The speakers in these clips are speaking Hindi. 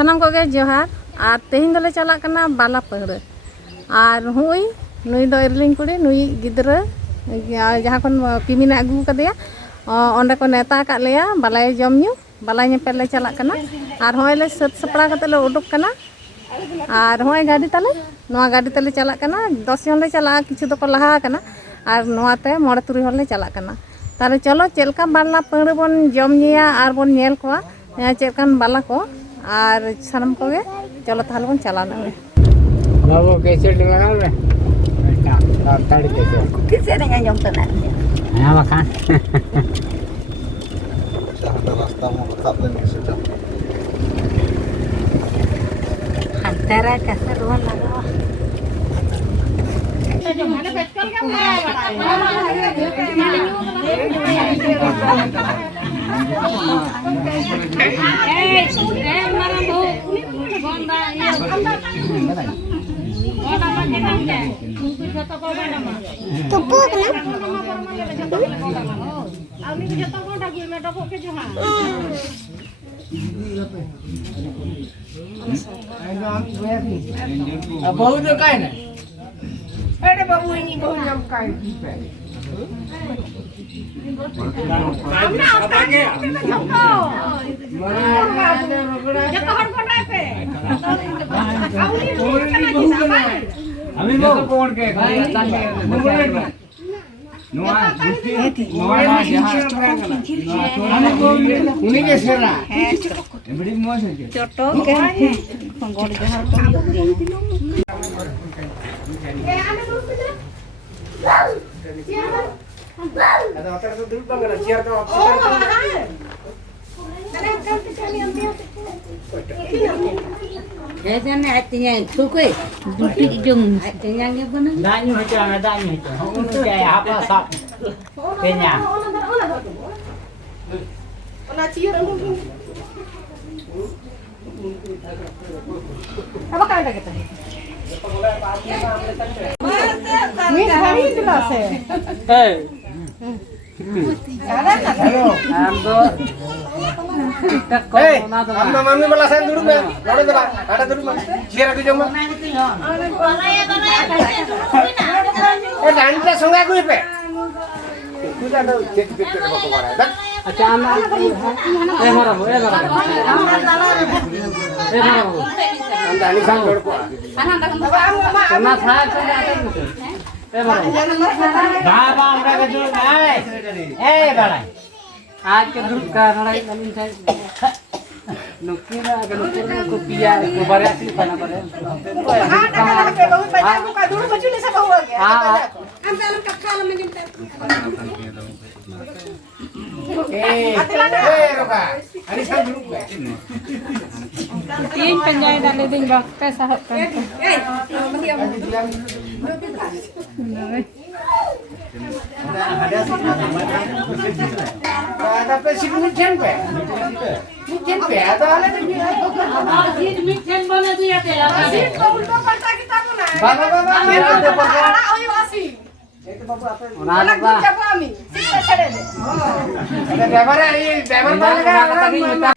सानाम को गे जोहार और तेहिन दोले चला कना बाला पहड़ और हुई नुई दो इरलिंग कुड़ी नुई गिद्रा जहाँ खन किमिना अगू कदेया ओंडे को नेता का लेया बालाय जमन्यू बालाय नेपेल ले चला कना और होय ले सत सपड़ा कते ले उडुक कना और होय गाड़ी तले नोआ गाड़ी तले चला कना 10 जन ले चला किछु तो को लहा कना और नोआते मोड़े तुरी हल ले चला कना तारे चलो चेलका बाला पहड़ बन जमनिया और बन नेल को चेलकान बाला को और सानम को गे चलो ताहले बन चला ना बाबू कैसे लगा रे ताड़ी कैसे नहीं आजम तना हां बखान Ada rasta mau tetap lagi sejam. antara keseruan lagi bau tu kan ada bau ini bau yang kain Ami mau kon ke Noa uni ke sera beri mo se coto ke penggol johar ko ada hotel tu dulu bang ada chair tu Biasa ni hatinya suku, butik jung hatinya ni mana? danyu aja hong nu ke apa sap kenya apa kata kita ini hari itu lah saya Amna mami bala sen dulu be. Lore dala. Ada dulu mah. Siara tu joma. Danta sungai ku pe. Ku dah do cek ko bara. Dak. Acha amna. Mara. Anda ni sang lor ko. Sana sa ada tu. Baba हमरा के जो बड़ा आज के दूध का लड़ाई नलीन से नुकीरा को पिया को बड़ा सी बना पड़े हां डाला के बहुत पैसा को का दूध बचू ले सब हो गया हां हम दाल का खा ले मिलता रुका अरे सब दूध तीन पंजाई डाले दिन बा पैसा होता ada pesi mungkin pe ada ale Mungkin mana tu ya tela? baba ada apa ada bebar ini bebar mana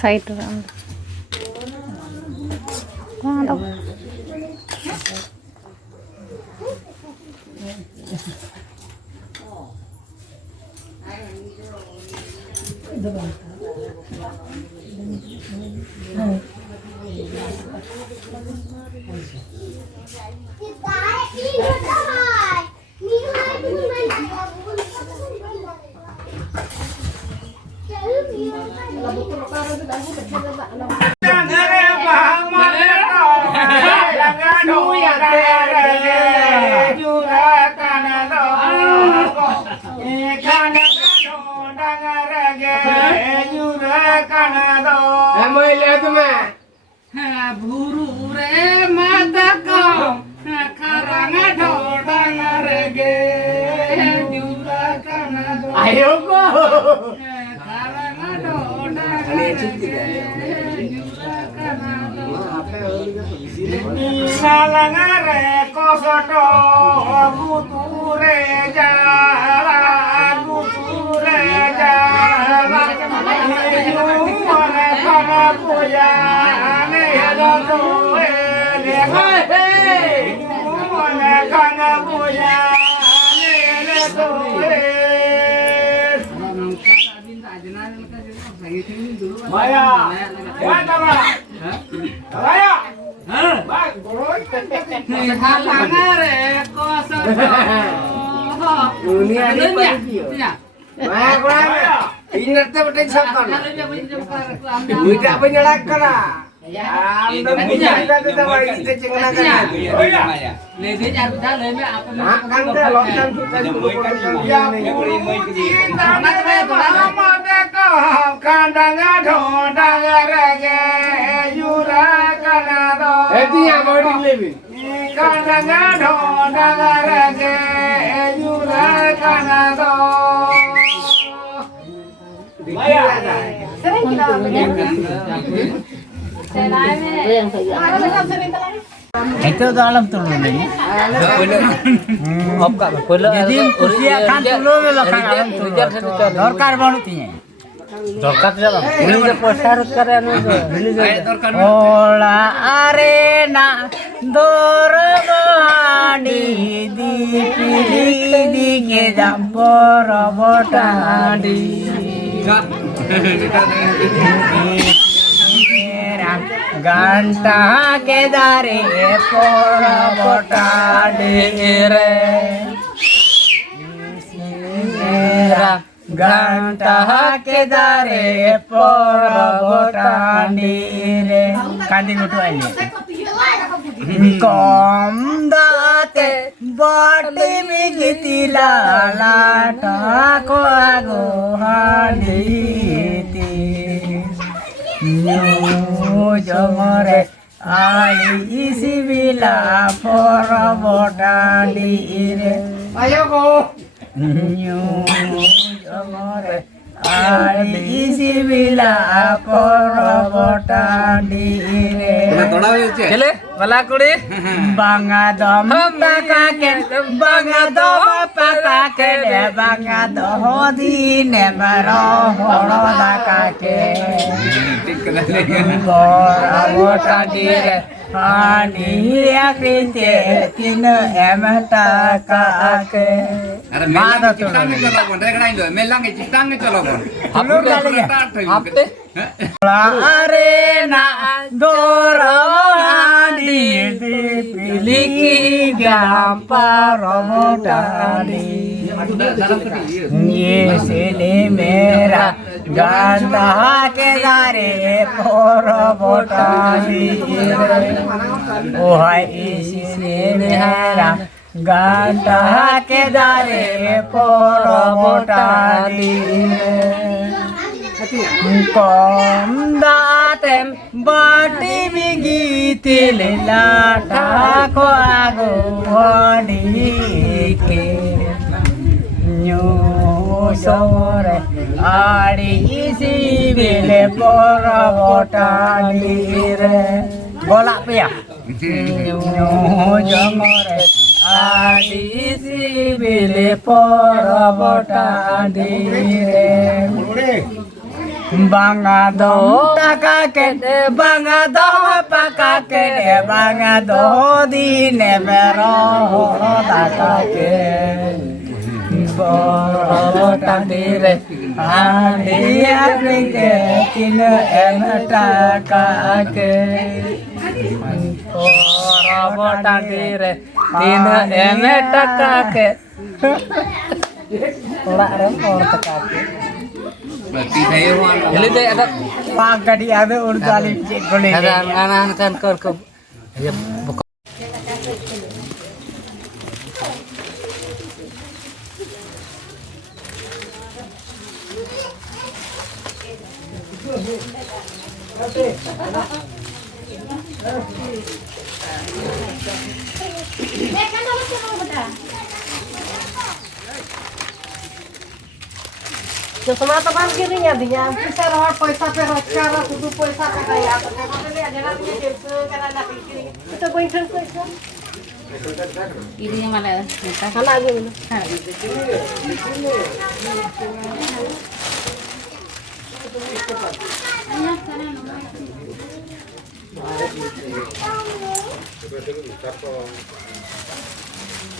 side ada Buru re mata kau karang dodang rege jurakan ayo ko karang dodang rege jurakan salang re kosoto buture jalan Itu dalam turun ini. Jadi usia kan turun lokal alam turun. Dorkar banutnya. Dorkar tidak. Ini je posarut karen itu. Ola arena dormani di pilih di kejampor botadi. Ganta ke dare por botadire ganta ke dare por botadire kandi nutu aile kom date boti migitila lata ko ago haliti Nyu jomore ali isi bila pora botali ire. Ayo ko. Nyu jomore ali isi bila pora botali ire. Chale, bala kudi. Banga dom pakake, banga dom pakake, banga dohodi ne baro horo dakake. Pora botadire ani akrite tin emata kaake. Mada tulung. La arena dorani piliki gampar romotani. Ye sele mera ganda ke dare por botani. Oh hai isi mera ganda ke dare por botani. Kom datem bati migiti lelata ko ago hodike nyu sore ari isi bile pora botani re bolak pia nyu jomore ari isi bile pora botani re Banga do takake banga do pakake banga do di nebero takake boro tandire andi aprike tin takake boro tandire tin takake ora re or takake Ini deh ada pakai dia ada urut cek boleh. Ada anak-anak kan ke ya buka. जो समाज तबान के नहीं आती है पैसा रहा पैसा पे रोजगार कुछ पैसा पे गया तो क्या बोलते हैं जरा भी केस करा ना किसी तो कोई ठन पैसा Ini yang mana? खाना आगे बोलो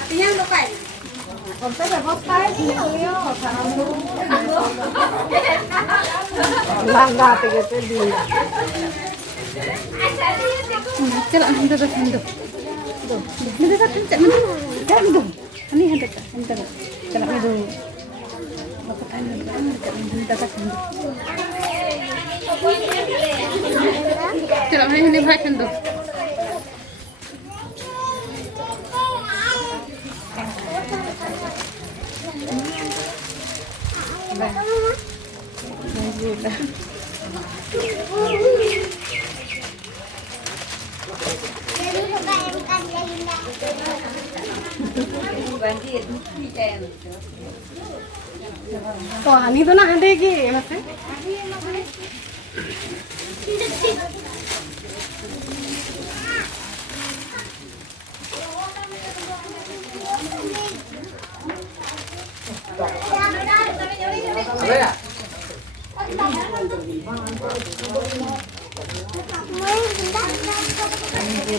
Artinya lupa. चल अंदर रख अंदर दो मेरे साथ चल चल दो नहीं है तक अंदर चल मैं दो चल मैं नहीं भाई चल दो तो हानि तो ना हंडेगी मसे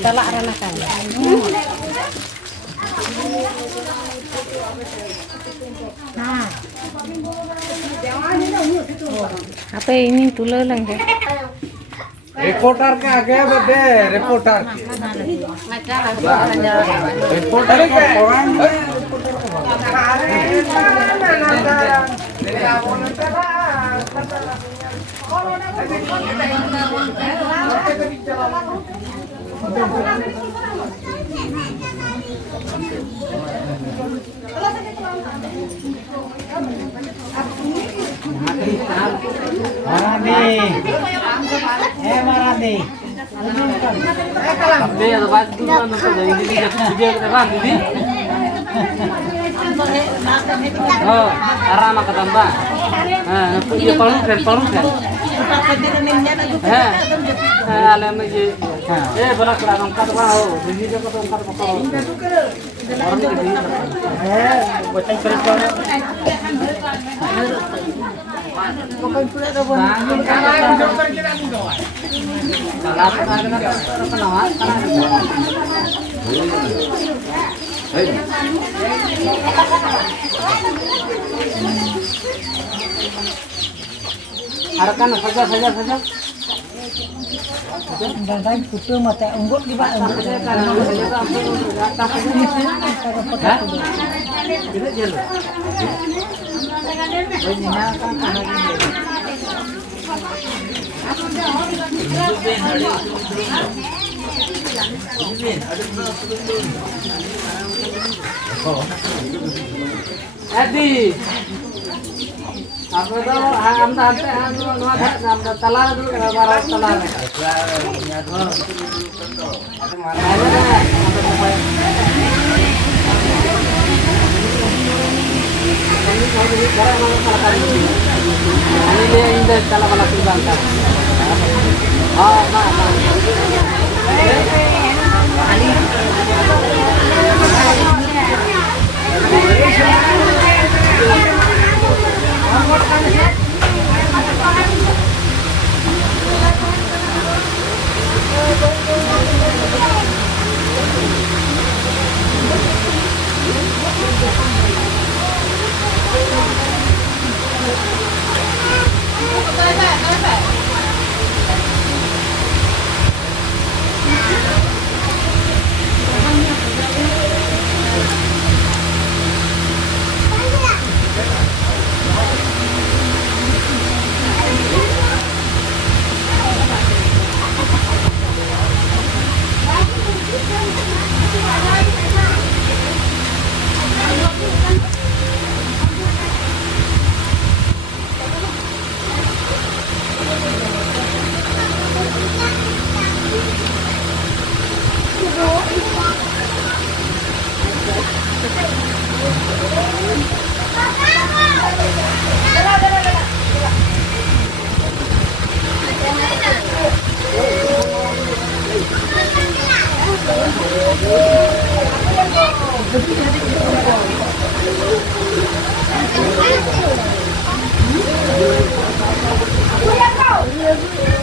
talak ranakan. Nah, apa ini tulang lagi? Reporter के आगे बदे रिपोर्टर रिपोर्टर के Marani. Abbe ada baat dulu nonton dari ini video kan Didi. Oh, arah mak tambah. Dia palu kan. Alam je. Bala kira angkat bahu. Didi dia kata angkat apa? Orang Didi. Bocah perempuan. Bukan pula dah pun. Harakan saja. Dan kutu mata unggut di bawah unggut. Adi, apa itu? Anda talar dulu barat talar. Ini dia indah kalau malah terbangkan. Oh,